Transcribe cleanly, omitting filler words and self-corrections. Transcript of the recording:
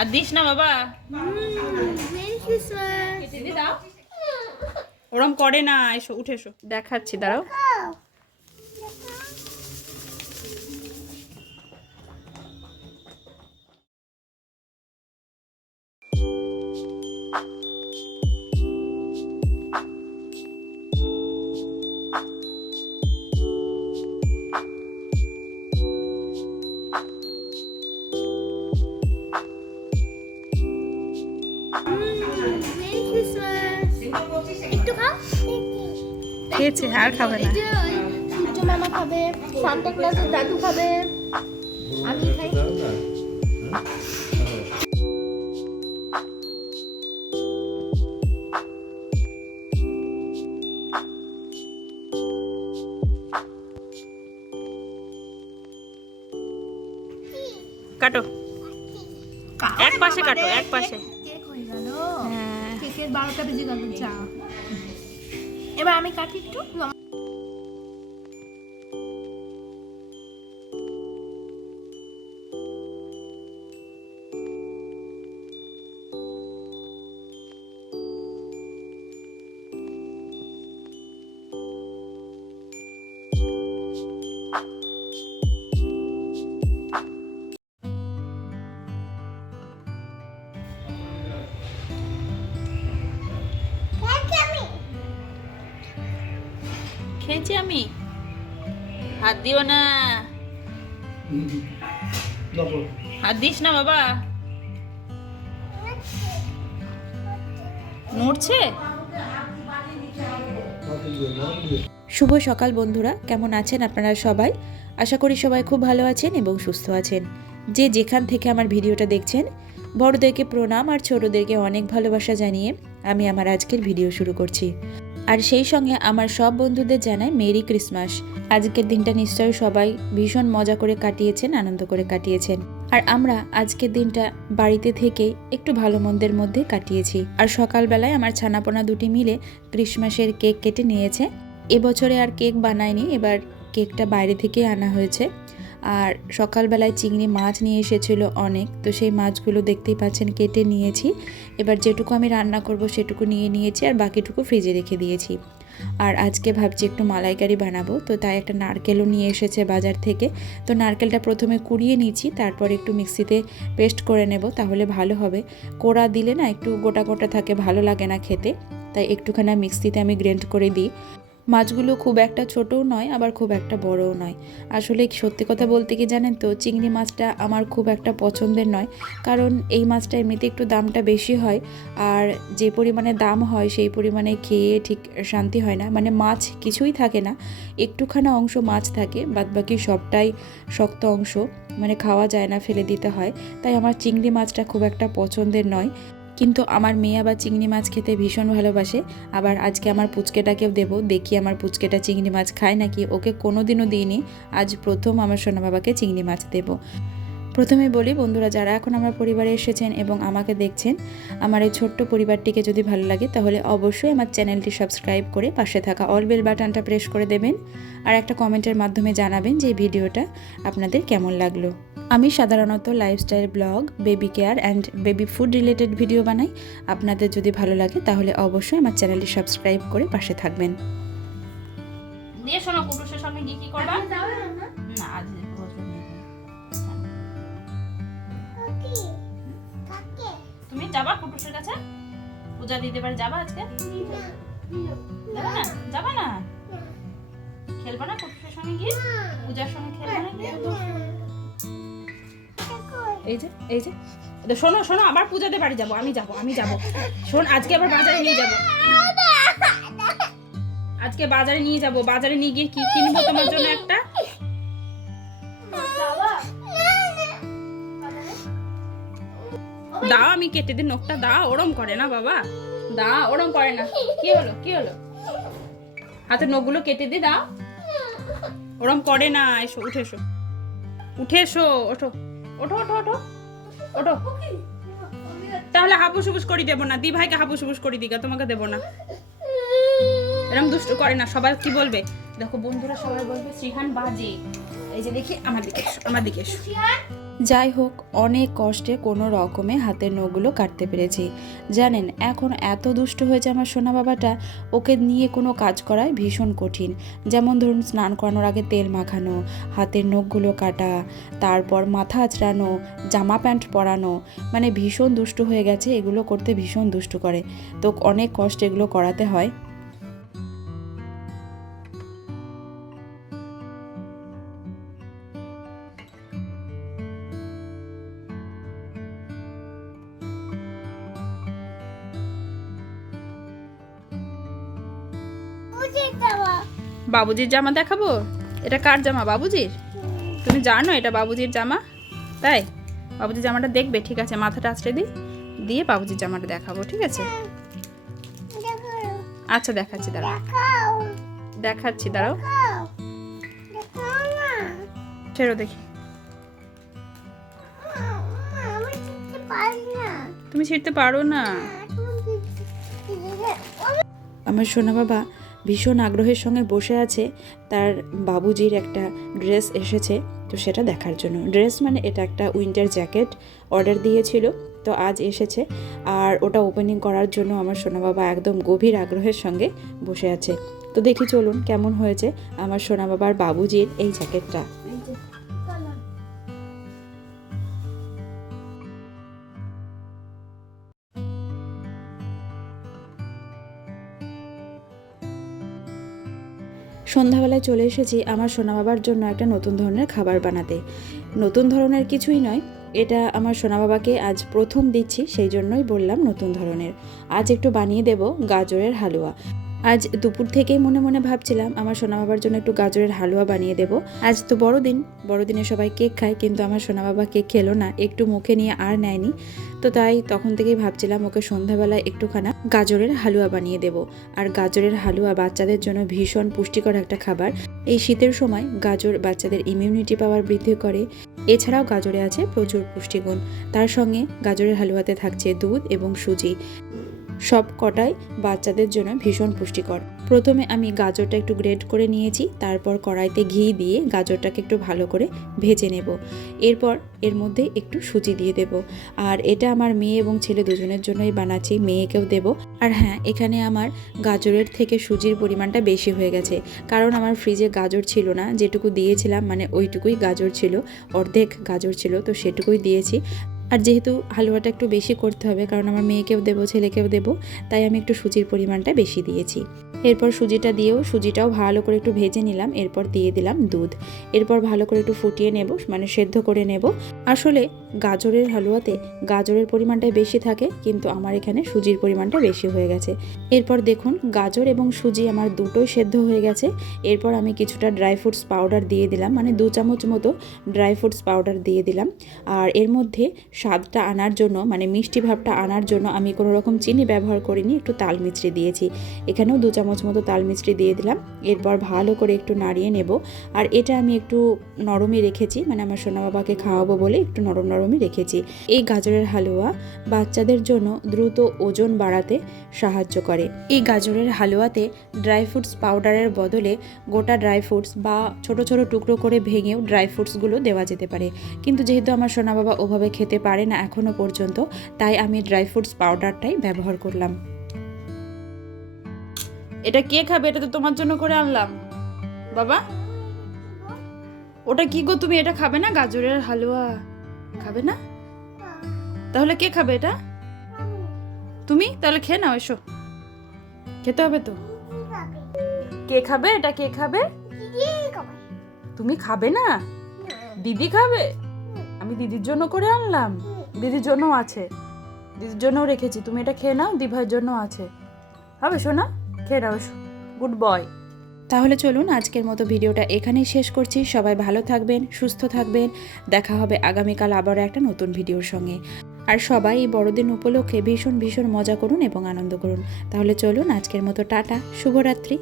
হাত দিস না বাবা। ওরম করে না, এসো উঠে এসো, দেখাচ্ছি, দাঁড়াও। খেয়েছে, আর খাবে না। সূর্য মামা খাবে, সান্তা ক্লজের দাদু খাবে, আমি খাই। কাটো, এক পাশে কাটো, এক পাশে। কেক হয়ে গেল। হ্যাঁ। কেকের 12টা বেজে গেল। চা এবার আমি কাটি একটু। খেয়েছি আমি, হাত দিও না, হাত দিস না বাবা। নড়ছে। শুভ সকাল বন্ধুরা, কেমন আছেন আপনারা সবাই? আশা করি সবাই খুব ভালো আছেন এবং সুস্থ আছেন। যে যেখান থেকে আমার ভিডিওটা দেখছেন, বড়দেরকে প্রণাম আর ছোটদেরকে অনেক ভালোবাসা জানিয়ে আমি আমার আজকের ভিডিও শুরু করছি। আর সেই সঙ্গে আমার সব বন্ধুদের জানাই মেরি ক্রিসমাস। আজকের দিনটা নিশ্চয়ই সবাই ভীষণ মজা করে কাটিয়েছেন, আনন্দ করে কাটিয়েছেন। আর আমরা আজকের দিনটা বাড়িতে থেকে একটু ভালো মন্দের মধ্যে কাটিয়েছি। আর সকালবেলায় আমার ছানাপোনা দুটি মিলে ক্রিসমাসের কেক কেটে নিয়েছে। এবছরে আর কেক বানায়নি, এবার কেকটা বাইরে থেকে আনা হয়েছে। আর সকালবেলায় চিংড়ি মাছ নিয়ে এসেছিল অনেক, তো সেই মাছগুলো দেখতেই পাচ্ছেন কেটে নিয়েছি। এবার যেটুকু আমি রান্না করব সেটুকু নিয়ে নিয়েছি, আর বাকিটুকু ফ্রিজে রেখে দিয়েছি। আর আজকে ভাবছি একটু মালাইকারি বানাবো, তো তাই একটা নারকেলও নিয়ে এসেছে বাজার থেকে। তো নারকেলটা প্রথমে কুড়িয়ে নিয়েছি, তারপর একটু মিক্সিতে পেস্ট করে নেব, তাহলে ভালো হবে। কোড়া দিলে না একটু গোটা গোটা থাকে, ভালো লাগে না খেতে, তাই একটুখানি মিক্সিতে আমি গ্রাইন্ড করে দিই। মাছগুলো খুব একটা ছোটও নয়, আবার খুব একটা বড়ও নয়। আসলে সত্যি কথা বলতে কি জানেন তো, চিংড়ি মাছটা আমার খুব একটা পছন্দের নয়, কারণ এই মাছটা এমনিতে একটু দামটা বেশি হয়। আর যে পরিমাণে দাম হয় সেই পরিমাণে খেয়ে ঠিক শান্তি হয় না, মানে মাছ কিছুই থাকে না, একটুখানা অংশ মাছ থাকে, বাদবাকি সবটাই শক্ত অংশ, মানে খাওয়া যায় না, ফেলে দিতে হয়। তাই আমার চিংড়ি মাছটা খুব একটা পছন্দের নয়। কিন্তু আমার মেয়ে আবার চিংড়ি মাছ খেতে ভীষণ ভালোবাসে। আবার আজকে আমার পুচকেটাকেও দেবো, দেখি আমার পুচকেটা চিংড়ি মাছ খায় নাকি। ওকে কোনোদিনও দিইনি, আজ প্রথম আমার সোনা বাবাকে চিংড়ি মাছ দেবো। প্রথমে বলি বন্ধুরা, যারা এখন আমার পরিবারে এসেছেন এবং আমাকে দেখছেন, আমার এই ছোট্ট পরিবারটিকে যদি ভালো লাগে তাহলে অবশ্যই আমার চ্যানেলটি সাবস্ক্রাইব করে পাশে থাকা অল বেল বাটনটা প্রেস করে দেবেন, আর একটা কমেন্টের মাধ্যমে জানাবেন যে এই ভিডিওটা আপনাদের কেমন লাগলো। আমি সাধারণত lifestyle blog, baby care and baby food related video বানাই। আপনাদের যদি ভালো লাগে তাহলে অবশ্যই আমার চ্যানেলটি সাবস্ক্রাইব করে পাশে থাকবেন। দিয়ে শোনো, কুটুসের সঙ্গে কি করবা? না আজ তুমি যাবা কুটুসের কাছে পূজা দিতে পারে, যাবা আজকে? যাবা না? যাবা না? খেলবা না কুটুসের সঙ্গে গিয়ে? পূজার সঙ্গে খেলবা না গিয়ে? এই যে এই যে শোনো শোনো, আবার পূজাতে বাড়ি যাবো, আমি যাবো। শোন, আজকে আবার বাজারে নিয়ে যাবো, আজকে বাজারে নিয়ে যাবো। বাজারে নিয়ে গিয়ে কি কিনবো তোমার জন্য একটা? দাও, আমি কেটে দিই নখটা, দাও। ওরম করে না বাবা, দাও, ওরম করে না। কি হলো হাতের নখগুলো কেটে দি, দাও। ওরম করে না। এসো, উঠে এসো, ওঠো। তাহলে হাপুস করি দেবো না, দি ভাইকে হাপুস করি দিগা, তোমাকে দেবো না। এরকম দুষ্টু করে না। সবাই কি বলবে দেখো বন্ধুরা, সবাই বলবে শ্রীহান বাজে। এই যে দেখি, আমার দিকে এসো। যাই হোক, অনেক কষ্টে কোনো রকমে হাতের নখগুলো কাটতে পেরেছি। জানেন, এখন এত দুষ্ট হয়েছে আমার সোনা বাবাটা, ওকে নিয়ে কোনো কাজ করায় ভীষণ কঠিন। যেমন ধরুন, স্নান করানোর আগে তেল মাখানো, হাতের নখগুলো কাটা, তারপর মাথা আঁচড়ানো, জামা প্যান্ট পরানো, মানে ভীষণ দুষ্টু হয়ে গেছে। এগুলো করতে ভীষণ দুষ্টু করে, তো অনেক কষ্ট এগুলো করাতে হয়। বাবুজির জামা দেখাবো? এটা কার জামা? বাবুজির? তুমি জানো এটা বাবুজির জামা? তাই বাবুজির জামাটা দেখবে? ঠিক আছে, মাথাটা আঁচড়ে দিয়ে বাবুজির জামাটা দেখাবো, ঠিক আছে? আচ্ছা, দেখাচ্ছি, দাঁড়াও, দেখাচ্ছি, দাঁড়াও, ছেড়ো দেখি। তুমি ছিঁড়তে পারো না। আমার সোনা বাবা ভীষণ আগ্রহের সঙ্গে বসে আছে, তার বাবুজির একটা ড্রেস এসেছে, তো সেটা দেখার জন্য। ড্রেস মানে এটা একটা উইন্টার জ্যাকেট অর্ডার দিয়েছিল, তো আজ এসেছে। আর ওটা ওপেনিং করার জন্য আমার সোনা বাবা একদম গভীর আগ্রহের সঙ্গে বসে আছে। তো দেখি চলুন কেমন হয়েছে আমার সোনা বাবার বাবুজির এই জ্যাকেটটা। সন্ধ্যাবেলায় চলে এসেছি আমার সোনা বাবার জন্য একটা নতুন ধরনের খাবার বানাতে। নতুন ধরনের কিছুই নয়, এটা আমার সোনা বাবাকে আজ প্রথম দিচ্ছি, সেই জন্যই বললাম নতুন ধরনের। আজ একটু বানিয়ে দেব গাজরের হালুয়া। আজ দুপুর থেকেই মনে মনে ভাবছিলাম আমার সোনা বাবার জন্য একটু গাজরের হালুয়া বানিয়ে দেব। আজ তো বড়দিন, বড়দিনে সবাই কেক খায়, কিন্তু আমার সোনা বাবা কেক খেলো না, একটু মুখে নিয়ে আর নেয়নি। তো তাই তখন থেকেই ভাবছিলাম ওকে সন্ধ্যাবেলায় একটুখানা গাজরের হালুয়া বানিয়ে দেব। আর গাজরের হালুয়া বাচ্চাদের জন্য ভীষণ পুষ্টিকর একটা খাবার। এই শীতের সময় গাজর বাচ্চাদের ইমিউনিটি পাওয়ার বৃদ্ধি করে। এছাড়াও গাজরে আছে প্রচুর পুষ্টিগুণ। তার সঙ্গে গাজরের হালুয়াতে থাকছে দুধ এবং সুজি, সব কটাই বাচ্চাদের জন্য ভীষণ পুষ্টিকর। প্রথমে আমি গাজরটা একটু গ্রেট করে নিয়েছি, তারপর কড়াইতে ঘি দিয়ে গাজরটাকে একটু ভালো করে ভেজে নেব। এরপর এর মধ্যে একটু সুজি দিয়ে দেব। আর এটা আমার মেয়ে এবং ছেলে দুজনের জন্যই বানাচ্ছি, মেয়েকেও দেব। আর হ্যাঁ, এখানে আমার গাজরের থেকে সুজির পরিমাণটা বেশি হয়ে গেছে, কারণ আমার ফ্রিজে গাজর ছিল না। যেটুকু দিয়েছিলাম মানে ওইটুকুই গাজর ছিল, অর্ধেক গাজর ছিল, তো সেটুকুই দিয়েছি। আর যেহেতু হালুয়াটা একটু বেশি করতে হবে, কারণ আমার মেয়েকেও দেবো, ছেলেকেও দেবো, তাই আমি একটু সুজির পরিমাণটা বেশি দিয়েছি। এরপর সুজিটা দিয়েও সুজিটাও ভালো করে একটু ভেজে নিলাম। এরপর দিয়ে দিলাম দুধ। এরপর ভালো করে একটু ফুটিয়ে নেব, মানে সেদ্ধ করে নেব। আসলে গাজরের হালুয়াতে গাজরের পরিমাণটাই বেশি থাকে, কিন্তু আমার এখানে সুজির পরিমাণটা বেশি হয়ে গেছে। এরপর দেখুন গাজর এবং সুজি আমার দুটোই সেদ্ধ হয়ে গেছে। এরপর আমি কিছুটা ড্রাই ফ্রুটস পাউডার দিয়ে দিলাম, মানে 2 চামচ মতো ড্রাই ফ্রুটস পাউডার দিয়ে দিলাম। আর এর মধ্যে স্বাদটা আনার জন্য, মানে মিষ্টি ভাবটা আনার জন্য আমি কোনো রকম চিনি ব্যবহার করিনি, একটু তাল মিছরি দিয়েছি। এখানেও 2 চামচ মতো তাল মিছরি দিয়ে দিলাম। এরপর ভালো করে একটু নাড়িয়ে নেব। আর এটা আমি একটু নরমই রেখেছি, মানে আমার সোনা বাবাকে খাওয়াবো বলে একটু নরম নরমই রেখেছি। এই গাজরের হালুয়া বাচ্চাদের জন্য দ্রুত ওজন বাড়াতে সাহায্য করে। এই গাজরের হালুয়াতে ড্রাই ফ্রুটস পাউডারের বদলে গোটা ড্রাই ফ্রুটস বা ছোট ছোট টুকরো করে ভেঙেও ড্রাই ফ্রুটসগুলো দেওয়া যেতে পারে। কিন্তু যেহেতু আমার সোনা বাবা ওভাবে খেতে পারে না এখনো পর্যন্ত, তাই আমি ড্রাই ফ্রুটস পাউডারটাই ব্যবহার করলাম। এটা কে খাবে? এটা তো তোমার জন্য করে আনলাম বাবা। ওটা কি গো, তুমি এটা খাবে না? গাজরের হালুয়া খাবে না? তাহলে কে খাবে এটা? তুমি তাহলে খেয়ে নাও, এসো, খেতে হবে তো। কে খাবে এটা? কে খাবে? তুমি খাবে না? দিদি খাবে? আমি দিদির জন্য করে আনলাম, দিদির জন্য আছে, দিদির জন্যও রেখেছি। তুমি এটা খেয়ে নাও, দিভাইয়ের জন্য আছে, হবে শোনা? খেয়ে নাও, এসো, গুড বয়। তাহলে চলুন আজকের মতো ভিডিওটা এখানেই শেষ করছি। সবাই ভালো থাকবেন, সুস্থ থাকবেন। দেখা হবে আগামীকাল আবারও একটা নতুন ভিডিওর সঙ্গে। আর সবাই এই বড়দিন উপলক্ষে ভীষণ ভীষণ মজা করুন এবং আনন্দ করুন। তাহলে চলুন আজকের মতো টাটা, শুভরাত্রি।